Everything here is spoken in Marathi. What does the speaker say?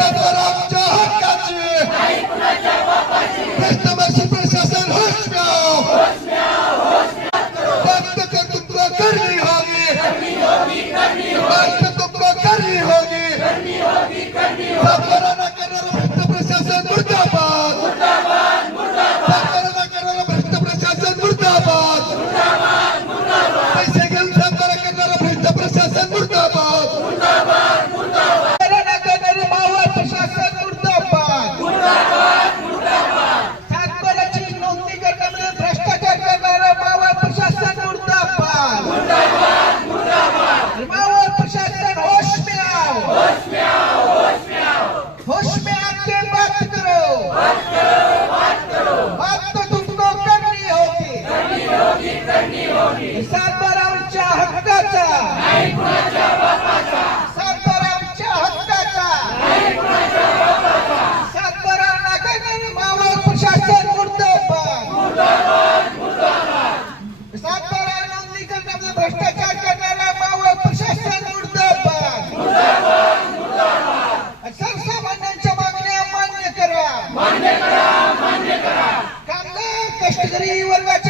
Gracias. सातारामच्या हक्काचा. नाही हक्काचा. नाही मावळ प्रशासन भ्रष्टाचार करणारा मावळ प्रशासन मुर्दाबाद. सर्वसामान्यांच्या मागण्या मान्य करा. मान्य करा मान्य करा कष्टकरी वर्गाच्या